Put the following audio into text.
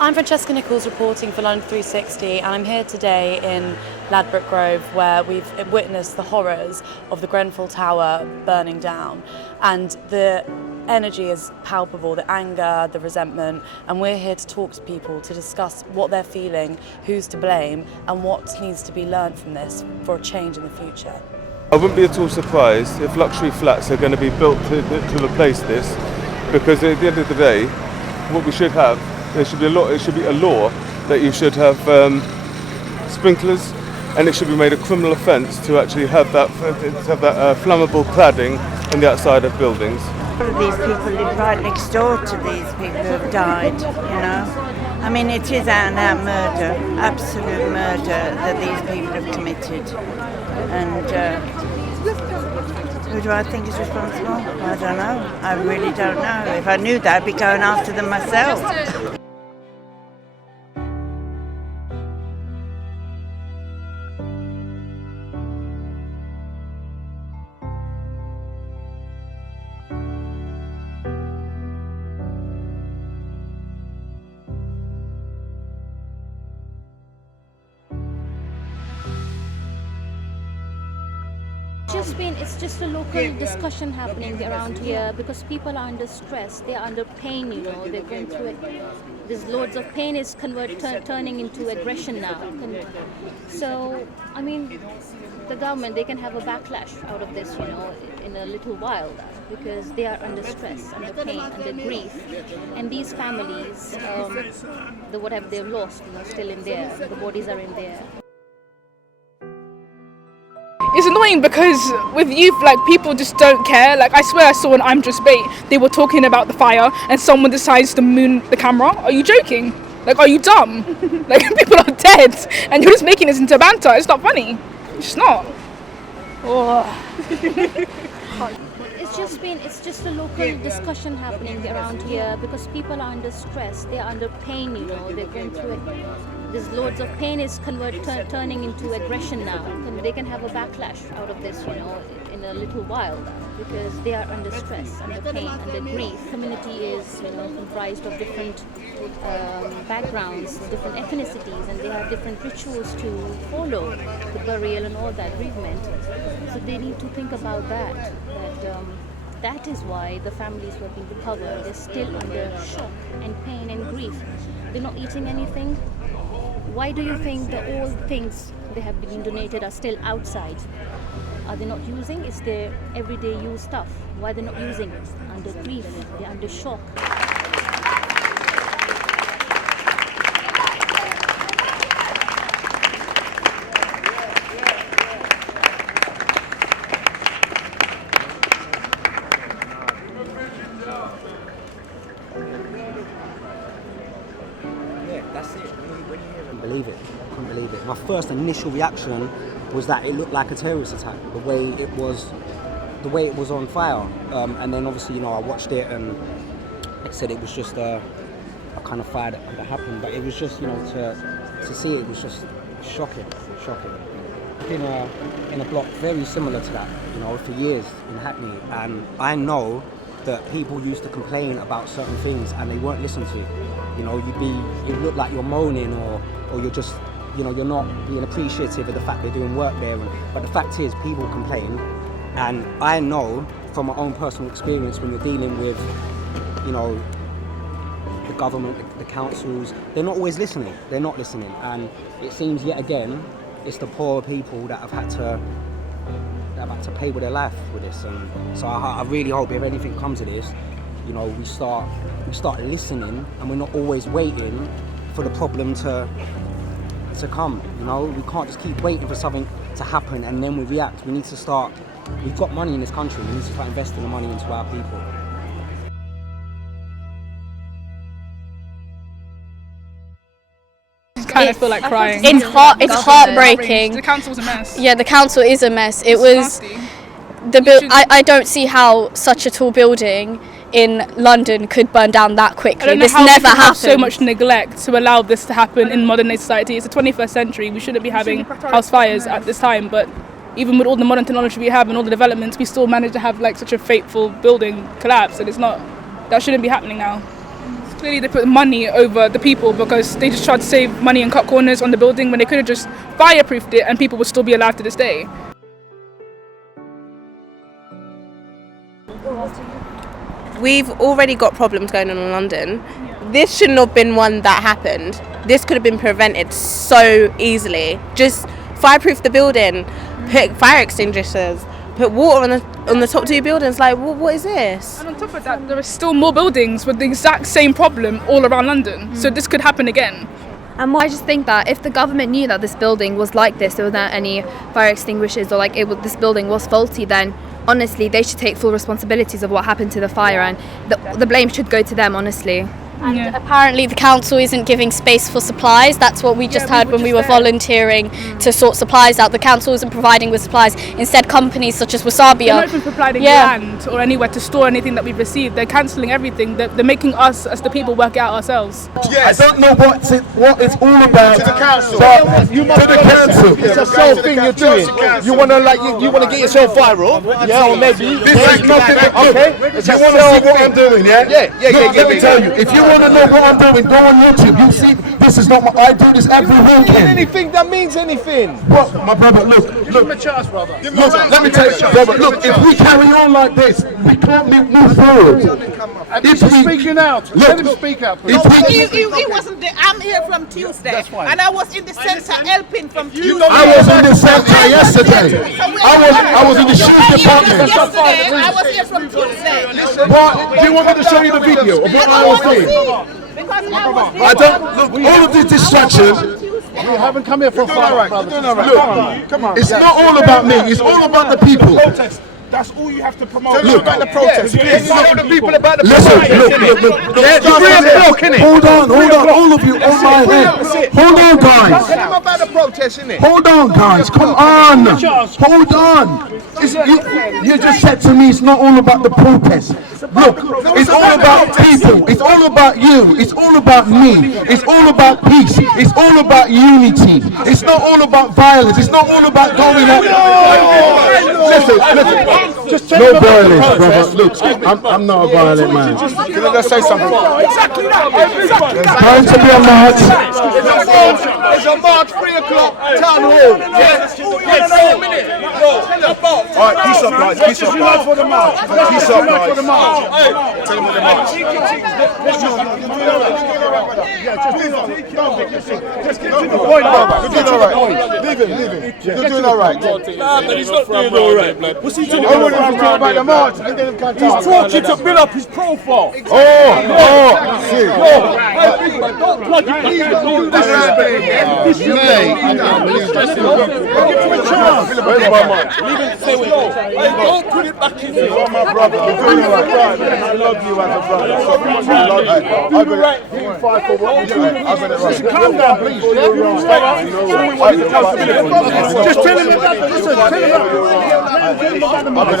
I'm Francesca Nichols reporting for London 360 and I'm here today in Ladbroke Grove where we've witnessed the horrors of the Grenfell Tower burning down, and the energy is palpable, the anger, the resentment, and we're here to talk to people to discuss what they're feeling, who's to blame and what needs to be learned from this for a change in the future. I wouldn't be at all surprised if luxury flats are going to be built to replace this, because at the end of the day, what we should have, there should be a law. It should be a law that you should have sprinklers, and it should be made a criminal offence to actually have that flammable cladding on the outside of buildings. All of these people live right next door to these people who have died, you know. I mean, it is out and out murder, absolute murder that these people have committed. And who do I think is responsible? I don't know. I really don't know. If I knew that, I'd be going after them myself. It's just a local discussion happening around here because people are under stress, they are under pain, you know, they're going through it. There's loads of pain is turning into aggression now. So, I mean, the government, they can have a backlash out of this, you know, in a little while because they are under stress, under pain, under grief. And these families, whatever they've lost, you know, still in there, the bodies are in there. It's annoying because with youth, like, people just don't care. Like, I swear I saw an I'm Just Bait. They were talking about the fire and someone decides to moon the camera. Are you joking? Like, are you dumb? Like, people are dead and you're just making this into banter. It's not funny. It's just not. Oh. It's just a local discussion happening around here because people are under stress, they are under pain, you know, they're going through it. There's loads of pain is turning into aggression now. They can have a backlash out of this, you know, in a little while because they are under stress, under pain, under grief. Community is, you know, comprised of different backgrounds, different ethnicities, and they have different rituals to follow, the burial and all that, bereavement. So they need to think about that. That is why the families who have been recovered, they're still under shock and pain and grief. They're not eating anything. Why do you think the old things they have been donated are still outside? Are they not using? It's their everyday use stuff. Why they're not using it? Under grief, they're under shock. Couldn't believe it. My first initial reaction was that it looked like a terrorist attack, the way it was on fire. And then obviously, you know, I watched it and it said it was just a kind of fire that happened. But it was just, you know, to see it was just shocking. In a block very similar to that, you know, for years in Hackney, and I know that people used to complain about certain things and they weren't listened to. You know, you'd look like you're moaning or you're just, you know, you're not being appreciative of the fact they're doing work there. But the fact is, people complain, and I know from my own personal experience when you're dealing with, you know, the government, the councils, they're not always listening. They're not listening, and it seems yet again it's the poorer people that have had to pay with their life with this. And so I really hope if anything comes of this, you know, we start listening, and we're not always waiting for the problem to come. You know, we can't just keep waiting for something to happen and then we react. We need to start. We've got money in this country. We need to start investing the money into our people. I feel like crying. It's heartbreaking. The council's a mess. Yeah, the council is a mess. It It's was nasty. I don't see how such a tall building in London could burn down that quickly. I don't know this how never we can have happened. so much neglect to allow this to happen in modern day society. It's the 21st century. We shouldn't be having house fires at this time, but even with all the modern technology we have and all the developments, we still manage to have like such a fateful building collapse, and that shouldn't be happening now. Clearly they put money over the people because they just tried to save money and cut corners on the building when they could have just fireproofed it and people would still be alive to this day. We've already got problems going on in London. This shouldn't have been one that happened. This could have been prevented so easily. Just fireproof the building, put fire extinguishers, put water on the top 2 buildings. Like, what is this? And on top of that, there are still more buildings with the exact same problem all around London. So this could happen again. And I just think that if the government knew that this building was like this, there weren't any fire extinguishers, or this building was faulty, then honestly they should take full responsibilities of what happened to the fire, and the blame should go to them, honestly. And apparently the council isn't giving space for supplies. That's what we just heard when we were volunteering to sort supplies out. The council isn't providing with supplies. Instead, companies such as Wasabi They're not even providing land or anywhere to store anything that we've received. They're cancelling everything. They're making us, as the people, work it out ourselves. Yes. I don't know what it's all about. To the council. But to the council. It's a sole thing you're doing. You want to get yourself viral. Yeah, or maybe. This is nothing. Okay. You want to see what I'm doing, yeah? Yeah. Let me tell you. If you want to know what I'm doing, go on YouTube. You see, this is not I do this every weekend. Anything that means anything. What, my brother? Look. Give him a chance, brother. Look, let me tell you, brother. Look, if we carry on like this, we can't move forward. And he's speaking out. Let him speak out. He wasn't there. I'm here from Tuesday. That's fine. And I was in the centre helping from Tuesday. I was in the centre yesterday. I was in the shoe department. Yesterday, I was here from Tuesday. What? Do you want me to show you the video of what I was doing? I don't look. All of these distractions. We haven't come here for a fight, brother. Look, come on. It's not all about me. It's all about the people. That's all you have to promote. Look, about the protest. Tell the people about the Listen. Hold on, all of you on my head. Hold on, guys. Tell them about the protest, innit? Hold on, guys. Come on. Hold on. You just said to me it's not all about the protest. Look, it's all about people. It's all about you. It's all about me. It's all about peace. It's all about unity. It's not all about violence. It's not all about going out. Listen. No violence, brother. Look, I'm not a violent man. Can I just say something? Exactly that. Time to be a march. It's a march, 3 o'clock, town hall. All right, peace up, guys. Peace up, guys. Peace up, guys. Tell them what the march. Just get to the point, brother. You're doing all right. Leave him. You're doing all right. He's not doing all right, man. What's he doing? I want him to talk about the march and then come He's talking to build up his profile. See. Don't plug it in. Don't This you play. Give him a chance. Leave him say what don't put it back in there. Oh, my brother. You're doing all right. I love you as a brother. I got it right. Fight for what we do. I got it right. Calm down, please. Just tell him about the